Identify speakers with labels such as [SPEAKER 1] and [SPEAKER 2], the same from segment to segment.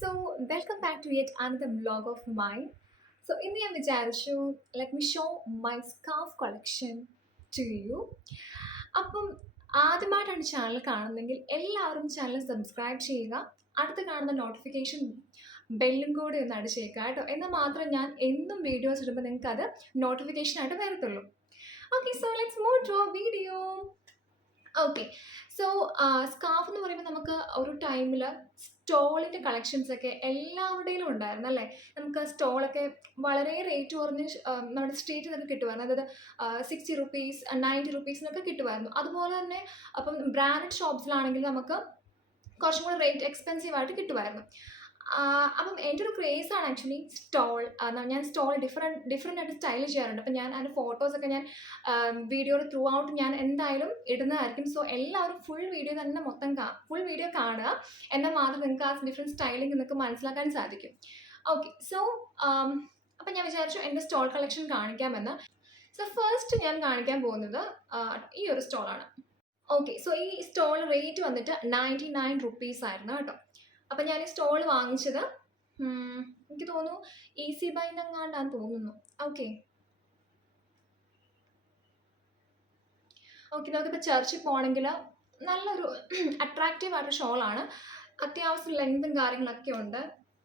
[SPEAKER 1] So welcome back to yet another vlog of my so ഇന്ന് ഞാൻ വിചാരിച്ചു let me show my scarf collection to you അപ്പം ആദ്യമായിട്ടാണ് channel കാണുന്നതെങ്കിൽ എല്ലാവരും ചാനൽ സബ്സ്ക്രൈബ് ചെയ്യുക. അടുത്ത് കാണുന്ന നോട്ടിഫിക്കേഷൻ ബെല്ലും കൂടി ഒന്ന് അടിച്ചേക്കുക കേട്ടോ. എന്നാൽ മാത്രം ഞാൻ എന്നും വീഡിയോസ് ഇടുമ്പോൾ നിങ്ങൾക്ക് അത് നോട്ടിഫിക്കേഷൻ ആയിട്ട് വരത്തുള്ളൂ. Okay so let's move to video okay so scarf എന്ന് പറയുമ്പോൾ നമുക്ക് ഒരു ടൈമിൽ സ്റ്റോളിന്റെ കളക്ഷൻസ് ഒക്കെ എല്ലാവരുടെയും ഉണ്ടായിരുന്നു അല്ലേ? നമുക്ക് സ്റ്റോളൊക്കെ വളരെ റേറ്റ് കുറഞ്ഞ് നമ്മുടെ സ്ട്രീറ്റിൽ നിന്നൊക്കെ കിട്ടുമായിരുന്നു. അതായത് സിക്സ്റ്റി റുപ്പീസ് നയന്റി റുപ്പീസ് എന്നൊക്കെ കിട്ടുമായിരുന്നു. അതുപോലെ തന്നെ അപ്പം ബ്രാൻഡ് ഷോപ്സിലാണെങ്കിൽ നമുക്ക് കുറച്ചും കൂടെ റേറ്റ് എക്സ്പെൻസീവ് ആയിട്ട് കിട്ടുമായിരുന്നു. അപ്പം എന്റെ ഒരു ക്രേസ് ആണ് ആക്ച്വലി സ്റ്റോൾ ഞാൻ സ്റ്റോൾ ഡിഫറെന്റ് ഡിഫറെന്റ് ആയിട്ട് സ്റ്റൈൽ ചെയ്യാറുണ്ട്. അപ്പം ഞാൻ അതിന്റെ ഫോട്ടോസൊക്കെ ഞാൻ വീഡിയോയുടെ ത്രൂ ഔട്ട് ഞാൻ എന്തായാലും ഇടുന്നതായിരിക്കും. സോ എല്ലാവരും ഫുൾ വീഡിയോ തന്നെ മൊത്തം കാ ഫുൾ വീഡിയോ കാണുക. എന്നാൽ മാത്രം നിങ്ങൾക്ക് ആ ഡിഫറെന്റ് സ്റ്റൈലിംഗ് നിങ്ങൾക്ക് മനസ്സിലാക്കാൻ സാധിക്കും. ഓക്കെ സോ അപ്പം ഞാൻ വിചാരിച്ചു എന്റെ സ്റ്റോൾ കളക്ഷൻ കാണിക്കാമെന്ന്. സോ ഫസ്റ്റ് ഞാൻ കാണിക്കാൻ പോകുന്നത് ഈ ഒരു സ്റ്റോളാണ് ഓക്കെ സോ ഈ സ്റ്റോൾ റേറ്റ് വന്നിട്ട് നയന്റി നയൻ റുപ്പീസ് ആയിരുന്നു കേട്ടോ. അപ്പം ഞാൻ ഈ സ്റ്റോൾ വാങ്ങിച്ചത് എനിക്ക് തോന്നുന്നു ഈസി ബൈന്നെങ്ങാണ്ടാന്ന് തോന്നുന്നു. ഓക്കെ ഓക്കെ നമുക്കിപ്പോൾ ചർച്ചിൽ പോകണമെങ്കിൽ നല്ലൊരു അട്രാക്റ്റീവ് ആയിട്ടുള്ള ഷോളാണ് അത്യാവശ്യം ലെങ്തും കാര്യങ്ങളൊക്കെ ഉണ്ട്.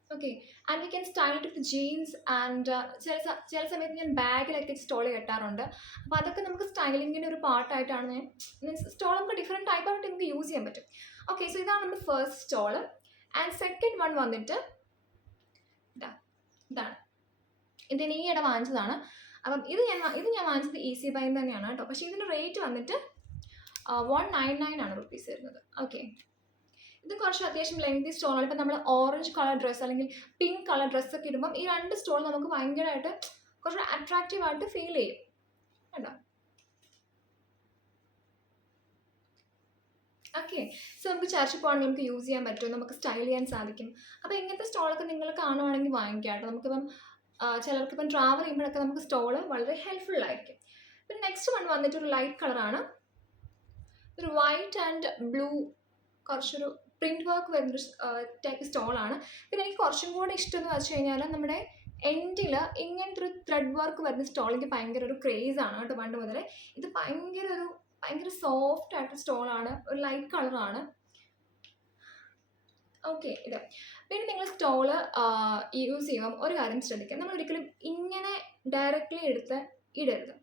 [SPEAKER 1] Okay and we can style with jeans and ചില ചില സമയത്ത് ഞാൻ ബാഗിലൊക്കെ സ്റ്റോൾ കെട്ടാറുണ്ട്. അപ്പോൾ അതൊക്കെ നമുക്ക് സ്റ്റൈലിങ്ങിന്റെ ഒരു പാർട്ടായിട്ടാണ് ഞാൻ മീൻസ് സ്റ്റോൾ നമുക്ക് ഡിഫറെന്റ് ടൈപ്പ് ആയിട്ട് നമുക്ക് യൂസ് ചെയ്യാൻ പറ്റും. ഓക്കെ സോ ഇതാണ് നമ്മുടെ first stole and second one വന്നിട്ട് ഇതാ ഇതാണ്. ഇത് ഈ ഇട വാങ്ങിച്ചതാണ്. അപ്പം ഇത് ഞാൻ ഇത് ഞാൻ വാങ്ങിച്ചത് ഈസി ബൈ തന്നെയാണ് കേട്ടോ. പക്ഷേ ഇതിന്റെ റേറ്റ് വന്നിട്ട് വൺ നയൻ നയൻ ആണ് റുപ്പീസ് വരുന്നത്. ഓക്കെ ഇത് കുറച്ച് അത്യാവശ്യം ലെങ്തി സ്റ്റോളാണ് ഇപ്പം നമ്മൾ ഓറഞ്ച് കളർ ഡ്രസ്സ് അല്ലെങ്കിൽ പിങ്ക് കളർ ഡ്രസ്സൊക്കെ ഇടുമ്പം ഈ രണ്ട് സ്റ്റോൾ നമുക്ക് ഭയങ്കരമായിട്ട് കുറച്ച് അട്രാക്റ്റീവ് ആയിട്ട് ഫീൽ ചെയ്യും. കണ്ടോ? ഓക്കെ സോ നമുക്ക് ചർച്ചിൽ പോകണമെങ്കിൽ നമുക്ക് യൂസ് ചെയ്യാൻ പറ്റും നമുക്ക് സ്റ്റൈൽ ചെയ്യാൻ സാധിക്കും. അപ്പോൾ ഇങ്ങനത്തെ സ്റ്റോളൊക്കെ നിങ്ങൾ കാണുവാണെങ്കിൽ വാങ്ങിക്കാം കേട്ടോ. നമുക്കിപ്പം ചിലർക്ക് ചിലർക്കിപ്പം ട്രാവൽ ചെയ്യുമ്പോഴൊക്കെ നമുക്ക് സ്റ്റോൾ വളരെ ഹെൽപ്ഫുൾ ആയിരിക്കും. പിന്നെ നെക്സ്റ്റ് വൺ വന്നിട്ട് ഒരു ലൈറ്റ് കളറാണ് ഒരു വൈറ്റ് ആൻഡ് ബ്ലൂ കുറച്ചൊരു പ്രിന്റ് വർക്ക് വരുന്നൊരു ടൈപ്പ് സ്റ്റോളാണ് പിന്നെ എനിക്ക് കുറച്ചും കൂടെ ഇഷ്ടം എന്ന് വെച്ച് കഴിഞ്ഞാൽ നമ്മുടെ എൻഡിൽ ഇങ്ങനത്തെ ഒരു ത്രെഡ് വർക്ക് വരുന്ന സ്റ്റോൾ എനിക്ക് ഭയങ്കര ഒരു ക്രേസ് ആണ് കേട്ടോ പണ്ട് മുതലേ. ഇത് ഭയങ്കര ഒരു ഭയങ്കര സോഫ്റ്റ് ആയിട്ട് സ്റ്റോളാണ് ഒരു ലൈറ്റ് കളറാണ് ഓക്കെ ഇത്. പിന്നെ നിങ്ങൾ സ്റ്റോൾ യൂസ് ചെയ്യുമ്പം ഒരു കാര്യം ശ്രദ്ധിക്കുക. നമ്മൾ ഒരിക്കലും ഇങ്ങനെ ഡയറക്റ്റ്ലി എടുത്ത് ഇടരുത്.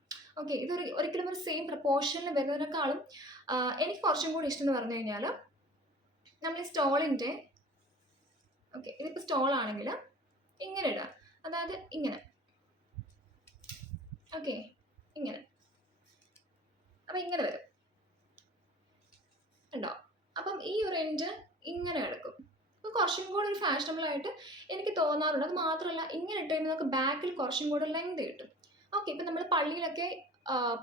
[SPEAKER 1] ഓക്കെ ഇതൊരു ഒരിക്കലും ഒരു സെയിം പ്രപ്പോർഷനിൽ വരുന്നതിനേക്കാളും എനിക്ക് കുറച്ചും കൂടി ഇഷ്ടം എന്ന് പറഞ്ഞു കഴിഞ്ഞാൽ നമ്മൾ സ്റ്റോളിന്റെ ഓക്കെ ഇതിപ്പോൾ സ്റ്റോളാണെങ്കിൽ ഇങ്ങനെ ഇടുക. അതായത് ഇങ്ങനെ. ഓക്കെ ഇങ്ങനെ. അപ്പം ഇങ്ങനെ വരും. ഉണ്ടോ അപ്പം ഈ ഒരു എൻഡ് ഇങ്ങനെ കിടക്കും അപ്പോൾ കുറച്ചും കൂടെ ഒരു ഫാഷനബിൾ ആയിട്ട് എനിക്ക് തോന്നാറുണ്ട്. അത് മാത്രമല്ല ഇങ്ങനെ ഇട്ട് കഴിയുമ്പോൾ നമുക്ക് ബാക്കിൽ കുറച്ചും കൂടെ ലെങ്ത് കിട്ടും. ഓക്കെ ഇപ്പം നമ്മൾ പള്ളിയിലൊക്കെ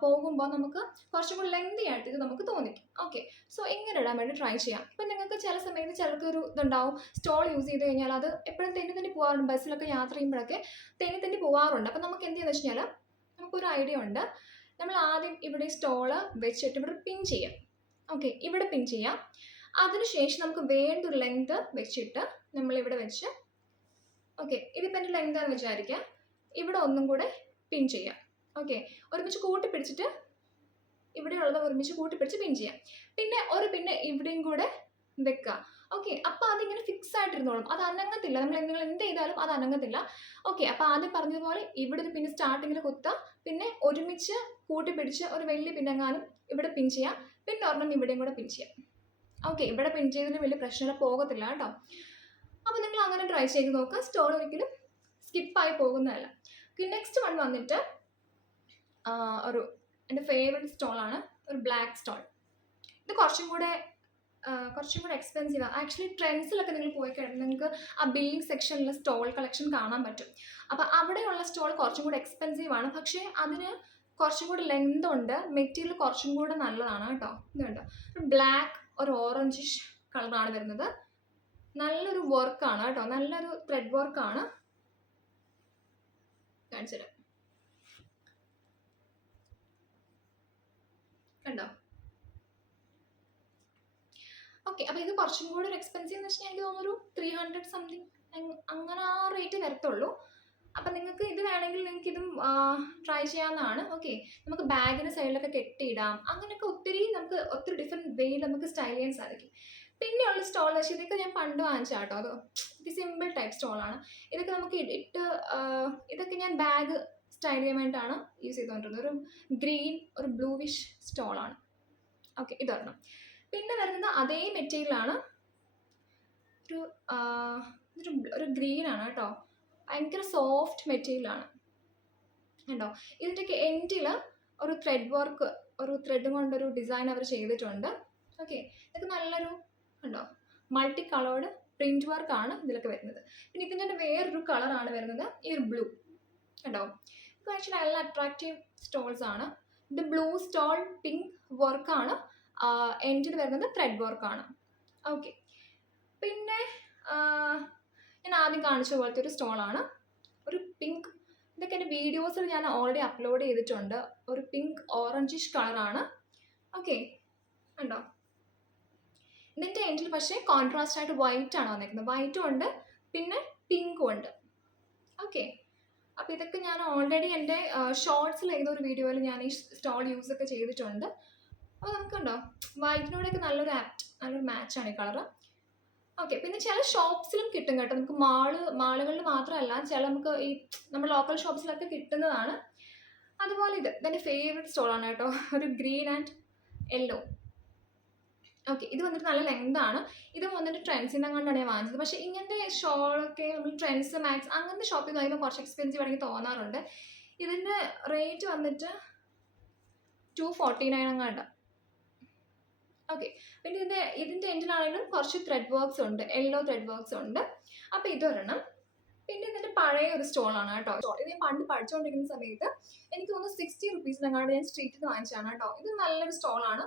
[SPEAKER 1] പോകുമ്പോൾ നമുക്ക് കുറച്ചും കൂടി ലെങ്തി ആയിട്ട് ഇത് നമുക്ക് തോന്നിക്കും. ഓക്കെ സോ ഇങ്ങനെ ഇടാൻ വേണ്ടി ട്രൈ ചെയ്യാം. ഇപ്പം നിങ്ങൾക്ക് ചില സമയത്ത് ചിലർക്ക് ഒരു ഇതുണ്ടാവും. സ്റ്റോൾ യൂസ് ചെയ്ത് കഴിഞ്ഞാൽ അത് എപ്പോഴും തെന്നി തെന്നി പോകാറുണ്ട്. ബസ്സിലൊക്കെ യാത്ര ചെയ്യുമ്പോഴൊക്കെ തെന്നി തെന്നി പോകാറുണ്ട്. അപ്പം നമുക്ക് എന്ത് ചെയ്യുന്നത് വെച്ച് കഴിഞ്ഞാൽ നമുക്കൊരു ഐഡിയ ഉണ്ട്. നമ്മൾ ആദ്യം ഇവിടെ സ്റ്റോൾ വെച്ചിട്ട് ഇവിടെ പിൻ ചെയ്യാം. ഓക്കെ ഇവിടെ പിൻ ചെയ്യാം. അതിനുശേഷം നമുക്ക് വേണ്ടൊരു ലെങ്ത് വെച്ചിട്ട് നമ്മൾ ഇവിടെ വെച്ച് ഓക്കെ ഇതിപ്പോൾ എന്റെ ലെങ്ത് ആണെന്ന് വിചാരിക്കുക ഇവിടെ ഒന്നും കൂടെ പിൻ ചെയ്യാം. ഓക്കെ ഒരുമിച്ച് കൂട്ടി പിടിച്ചിട്ട് ഇവിടെയുള്ളത് ഒരുമിച്ച് കൂട്ടി പിടിച്ച് പിൻ ചെയ്യാം. പിന്നെ ഒരു പിന്നെ ഇവിടെയും കൂടെ വെക്കുക. ഓക്കെ അപ്പോൾ അതിങ്ങനെ ഫിക്സ് ആയിട്ടിരുന്നോളും. അത് അനങ്ങത്തില്ല. നമ്മൾ നിങ്ങൾ എന്ത് ചെയ്താലും അത് അനങ്ങത്തില്ല. ഓക്കെ അപ്പോൾ ആദ്യം പറഞ്ഞതുപോലെ ഇവിടെ ഒരു പിന്നെ സ്റ്റാർട്ടിങ്ങിൽ കുത്തുക. പിന്നെ ഒരുമിച്ച് കൂട്ടി പിടിച്ച് ഒരു വലിയ പിന്നെങ്ങാനും ഇവിടെ പിൻ ചെയ്യാം. പിന്നെ ഒരെണ്ണം ഇവിടെയും കൂടെ പിൻ ചെയ്യാം. ഓക്കെ ഇവിടെ പിൻ ചെയ്തതിന് വലിയ പ്രശ്നമില്ല പോകത്തില്ല കേട്ടോ. അപ്പോൾ നിങ്ങൾ അങ്ങനെ ട്രൈ ചെയ്ത് നോക്കുക. സ്റ്റോൺ ഒരിക്കലും സ്കിപ്പായി പോകുന്നതല്ല. നെക്സ്റ്റ് വൺ വന്നിട്ട് ഒരു എന്റെ ഫേവറേറ്റ് സ്റ്റോളാണ് ഒരു ബ്ലാക്ക് സ്റ്റോൺ ഇത് കുറച്ചും കൂടെ കുറച്ചും കൂടെ എക്സ്പെൻസീവ് ആണ് ആക്ച്വലി ട്രെൻഡ്സിലൊക്കെ നിങ്ങൾ പോയി കഴിഞ്ഞാൽ നിങ്ങൾക്ക് ആ ബില്ലിംഗ് സെക്ഷനിലെ സ്റ്റോൾ കളക്ഷൻ കാണാൻ പറ്റും. അപ്പോൾ അവിടെയുള്ള സ്റ്റോൾ കുറച്ചും കൂടെ എക്സ്പെൻസീവ് ആണ്. പക്ഷേ അതിന് കുറച്ചും കൂടി ലെങ്ത് ഉണ്ട്. മെറ്റീരിയൽ കുറച്ചും കൂടെ നല്ലതാണ് കേട്ടോ. ഇതുണ്ട് ബ്ലാക്ക് ഒരു ഓറഞ്ചിഷ് കളറാണ് വരുന്നത്. നല്ലൊരു വർക്കാണ് കേട്ടോ. നല്ലൊരു ത്രെഡ് വർക്കാണ് കാണിച്ചുതരാം കണ്ടോ? ഓക്കെ അപ്പോൾ ഇത് കുറച്ചും കൂടെ ഒരു എക്സ്പെൻസീവ് എന്ന് വെച്ചാൽ എനിക്ക് തോന്നുന്നു ഒരു ത്രീ ഹൺഡ്രഡ് സംതിങ് അങ്ങനെ ആ റേറ്റ് വരത്തുള്ളൂ. അപ്പം നിങ്ങൾക്ക് ഇത് വേണമെങ്കിൽ നിങ്ങൾക്ക് ഇതും ട്രൈ ചെയ്യാവുന്നതാണ്. ഓക്കെ നമുക്ക് ബാഗിന് സൈഡിലൊക്കെ കെട്ടിയിടാം. അങ്ങനെയൊക്കെ ഒത്തിരി നമുക്ക് ഒത്തിരി ഡിഫറെന്റ് വേയിൽ നമുക്ക് സ്റ്റൈൽ ചെയ്യാൻ സാധിക്കും. പിന്നെയുള്ള സ്റ്റോൾ വെച്ചാൽ ഇതൊക്കെ ഞാൻ പണ്ട് വാങ്ങിച്ച കേട്ടോ അത് ഇത് സിമ്പിൾ ടൈപ്പ് സ്റ്റോളാണ് ഇതൊക്കെ നമുക്ക് ഇട്ട് ഇതൊക്കെ ഞാൻ ബാഗ് സ്റ്റൈൽ ചെയ്യാൻ വേണ്ടിയിട്ടാണ് യൂസ് ചെയ്തുകൊണ്ടിരുന്നത് ഒരു ഗ്രീൻ ഒരു ബ്ലൂവിഷ് സ്റ്റോളാണ് ഓക്കെ ഇതൊരെണ്ണം പിന്നെ വരുന്നത് അതേ മെറ്റീരിയലാണ് ഒരു ഒരു ഗ്രീൻ ആണ് കേട്ടോ. ഭയങ്കര സോഫ്റ്റ് മെറ്റീരിയലാണ് കണ്ടോ? ഇതിന്റെയൊക്കെ എൻഡിൽ ഒരു ത്രെഡ് വർക്ക് ഒരു ത്രെഡ് കൊണ്ടൊരു ഡിസൈൻ അവർ ചെയ്തിട്ടുണ്ട്. ഓക്കെ ഇതൊക്കെ നല്ലൊരു കണ്ടോ? മൾട്ടി കളേർഡ് പ്രിന്റ് വർക്കാണ് ഇതിലൊക്കെ വരുന്നത്. പിന്നെ ഇതിന്റെ തന്നെ വേറൊരു കളറാണ് വരുന്നത്. ഈ ഒരു ബ്ലൂ കണ്ടോ? ഇത് ആക്ച്വലി നല്ല അട്രാക്റ്റീവ് സ്റ്റോൾസ് ആണ്. ഇത് ബ്ലൂ സ്റ്റോൾ പിങ്ക് വർക്കാണ് എൻഡിൽ വരുന്നത് ത്രെഡ് വർക്കാണ് ഓക്കെ പിന്നെ ഞാൻ ആദ്യം കാണിച്ച പോലത്തെ ഒരു സ്റ്റോണാണ് ഒരു പിങ്ക് ഇതൊക്കെ എന്റെ വീഡിയോസിൽ ഞാൻ ഓൾറെഡി അപ്ലോഡ് ചെയ്തിട്ടുണ്ട്. ഒരു പിങ്ക് ഓറഞ്ചിഷ് കളറാണ് ഓക്കെ ഉണ്ടോ ഇതിന്റെ എൻഡിൽ പക്ഷേ കോൺട്രാസ്റ്റ് ആയിട്ട് വൈറ്റ് ആണ് വന്നിരിക്കുന്നത് വൈറ്റും ഉണ്ട് പിന്നെ പിങ്കും ഉണ്ട്. ഓക്കെ അപ്പോൾ ഇതൊക്കെ ഞാൻ ഓൾറെഡി എന്റെ ഷോർട്സിൽ ഏതൊരു വീഡിയോയിൽ ഞാൻ ഈ സ്റ്റോൾ യൂസ് ഒക്കെ ചെയ്തിട്ടുണ്ട്. അപ്പോൾ നമുക്കുണ്ടോ വൈറ്റിനോടൊക്കെ നല്ലൊരു ആപ്റ്റ് നല്ലൊരു മാച്ചാണ് ഈ കളറ് ഓക്കെ പിന്നെ ചില ഷോപ്സിലും കിട്ടും കേട്ടോ. നമുക്ക് മാൾ മാളുകളിൽ മാത്രമല്ല ചില നമുക്ക് ഈ നമ്മുടെ ലോക്കൽ ഷോപ്സിലൊക്കെ കിട്ടുന്നതാണ്. അതുപോലെ ഇത് ഇതെന്റെ ഫേവറേറ്റ് സ്റ്റോളാണ് കേട്ടോ. ഒരു ഗ്രീൻ ആൻഡ് യെല്ലോ ഓക്കെ ഇത് വന്നിട്ട് നല്ല ലെങ്ത് ആണ്. ഇത് വന്നിട്ട് ട്രെൻഡ്സിൽ നിന്നങ്ങാണ്ടാണ് ഞാൻ വാങ്ങിച്ചത്. പക്ഷേ ഇങ്ങനത്തെ ഷോളൊക്കെ നമ്മൾ ട്രെൻഡ്സ് മാക്സ് അങ്ങനത്തെ ഷോപ്പിൽ നിന്ന് കഴിയുമ്പോൾ കുറച്ച് എക്സ്പെൻസീവ് ആണെങ്കിൽ തോന്നാറുണ്ട്. ഇതിന്റെ റേറ്റ് വന്നിട്ട് ടു ഫോർട്ടി നയൻ അങ്ങാണ്ട്. ഓക്കെ പിന്നെ ഇതിന്റെ ഇതിന്റെ എൻഡിലാണെങ്കിലും കുറച്ച് ത്രെഡ് വർക്ക്സ് ഉണ്ട്. യെല്ലോ ത്രെഡ് വർക്ക്സ് ഉണ്ട്. അപ്പോൾ ഇതൊരെണ്ണം പിന്നെ ഇതിന്റെ പഴയ ഒരു സ്റ്റോളാണ് കേട്ടോ. സ്റ്റോൾ ഇത് ഞാൻ പണ്ട് പഠിച്ചുകൊണ്ടിരിക്കുന്ന സമയത്ത് എനിക്ക് തോന്നുന്നു സിക്സ്റ്റി റുപ്പീസിനെങ്ങാണ്ട് ഞാൻ സ്ട്രീറ്റിൽ നിന്ന് വാങ്ങിച്ചതാണ് കേട്ടോ. ഇത് നല്ലൊരു സ്റ്റോളാണ്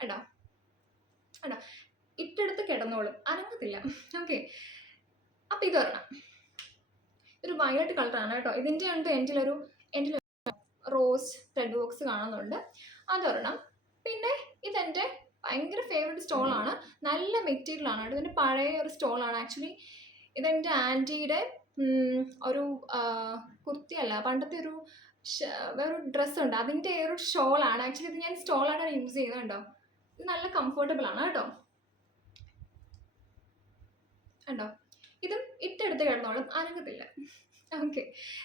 [SPEAKER 1] കേട്ടോ കേട്ടോ ഇട്ടെടുത്ത് കിടന്നോളും. അനങ്ങത്തില്ല. ഓക്കെ അപ്പം ഇതൊരെണ്ണം ഒരു വയലറ്റ് കളറാണ് കേട്ടോ. ഇതിന്റെ ഉണ്ട് എന്റെ ഒരു എന്റെ റോസ് ത്രെഡ് ബോക്സ് കാണുന്നുണ്ട്. അതൊരെണ്ണം. പിന്നെ ഇതെന്റെ ഭയങ്കര ഫേവറേറ്റ് സ്റ്റോളാണ് നല്ല മെറ്റീരിയലാണ് കേട്ടോ. ഇതിന്റെ പഴയ ഒരു സ്റ്റോളാണ് ആക്ച്വലി ഇതെന്റെ ആന്റിയുടെ ഒരു കുർത്തി കുർത്തിയല്ല പണ്ടത്തെ ഒരു വേറൊരു ഡ്രസ്സ് ഉണ്ട്. അതിന്റെ ഒരു ഷോളാണ് ആക്ച്വലി ഇത് ഞാൻ സ്റ്റോളായിട്ടാണ് യൂസ് ചെയ്യുന്നത് കേട്ടോ ഇത് നല്ല കംഫർട്ടബിൾ ആണ് കേട്ടോ. കണ്ടോ? ഇതും ഇട്ടെടുത്ത് കിടന്നോളും. അനങ്ങത്തില്ല. ഓക്കെ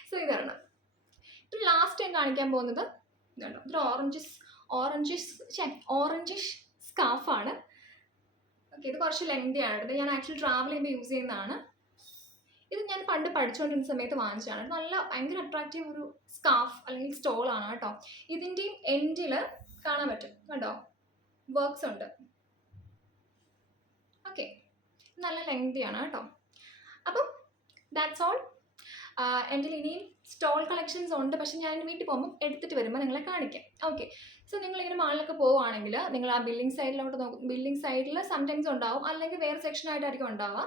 [SPEAKER 1] സോ ഇതാണ്. ഇത് ലാസ്റ്റ് ഞാൻ കാണിക്കാൻ പോകുന്നത്. ഇതുണ്ടോ? ഇതൊരു ഓറഞ്ചസ് ഓറഞ്ചിഷ് ഓറഞ്ചിഷ് സ്കാഫാണ്. ഓക്കെ ഇത് കുറച്ച് ലെങ്തി ആണ് ഇത് ഞാൻ ആക്ച്വലി ട്രാവൽ ചെയ്യുമ്പോൾ യൂസ് ചെയ്യുന്നതാണ്. ഇത് ഞാൻ പണ്ട് പഠിച്ചുകൊണ്ടിരുന്ന സമയത്ത് വാങ്ങിച്ചതാണ്. നല്ല ഭയങ്കര അട്രാക്റ്റീവ് ഒരു സ്കാഫ് അല്ലെങ്കിൽ സ്റ്റോളാണ് കേട്ടോ. ഇതിന്റെയും എൻഡിൽ കാണാൻ പറ്റും. കണ്ടോ? വർക്ക്സ് ഉണ്ട്. ഓക്കെ നല്ല ലെങ്തിയാണ് കേട്ടോ. അപ്പം ദാറ്റ്സ് ഓൾ എന്റെ ഇനിയും സ്റ്റോൾ കളക്ഷൻസ് ഉണ്ട്. പക്ഷെ ഞാൻ വീട്ടിൽ പോകുമ്പോൾ എടുത്തിട്ട് വരുമ്പോൾ നിങ്ങളെ കാണിക്കാം. ഓക്കെ സോ നിങ്ങൾ ഇങ്ങനെ മാളിലൊക്കെ പോവുകയാണെങ്കിൽ നിങ്ങൾ ആ ബില്ലിംഗ് സൈഡിലോട്ട് നോക്കും. ബില്ലിംഗ് സൈഡിൽ സംടൈംസ് ഉണ്ടാവും. അല്ലെങ്കിൽ വേറെ സെക്ഷനായിട്ടായിരിക്കും ഉണ്ടാവുക.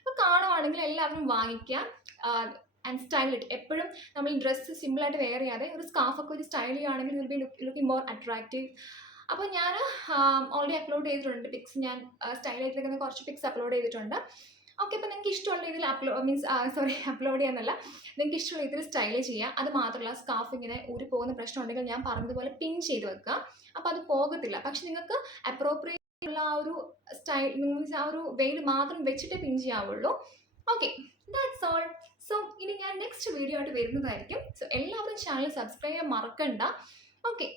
[SPEAKER 1] അപ്പോൾ കാണുവാണെങ്കിൽ എല്ലാവരും വാങ്ങിക്കാം. ആൻഡ് സ്റ്റൈൽ ഇട്ട്. എപ്പോഴും നമ്മൾ ഡ്രസ്സ് സിമ്പിളായിട്ട് വെയർ ചെയ്യാതെ ഒരു സ്കാഫൊക്കെ ഒരു സ്റ്റൈൽ ചെയ്യുകയാണെങ്കിൽ will be looking more attractive അപ്പോൾ ഞാൻ ഓൾറെഡി അപ്ലോഡ് ചെയ്തിട്ടുണ്ട്. പിക്സ് ഞാൻ സ്റ്റൈൽ ചെയ്തിരിക്കുന്ന കുറച്ച് പിക്സ് അപ്ലോഡ് ചെയ്തിട്ടുണ്ട്. ഓക്കെ അപ്പോൾ നിങ്ങൾക്ക് ഇഷ്ടമുള്ള രീതിയിൽ അപ്ലോ മീൻസ് സോറി അപ്ലോഡ് ചെയ്യാന്നല്ല നിങ്ങൾക്ക് ഇഷ്ടമുള്ള രീതിയിൽ സ്റ്റൈൽ ചെയ്യുക അത് മാത്രമല്ല സ്കാഫ് ഇങ്ങനെ ഊരി പോകുന്ന പ്രശ്നം ഉണ്ടെങ്കിൽ ഞാൻ പറഞ്ഞതുപോലെ പിൻ ചെയ്ത് വെക്കുക. അപ്പോൾ അത് പോകത്തില്ല. പക്ഷെ നിങ്ങൾക്ക് അപ്രോപ്രിയേറ്റ് ഉള്ള ആ ഒരു സ്റ്റൈൽ മീൻസ് ആ ഒരു വെയിൽ മാത്രം വെച്ചിട്ട് പിൻ ചെയ്യാവുള്ളൂ. ഓക്കെ ദാറ്റ്സ് ഓൾ സോ ഇനി ഞാൻ നെക്സ്റ്റ് വീഡിയോ ആയിട്ട് വരുന്നതായിരിക്കും. സോ എല്ലാവരും ചാനൽ സബ്സ്ക്രൈബ് ചെയ്യാൻ മറക്കണ്ട. ഓക്കെ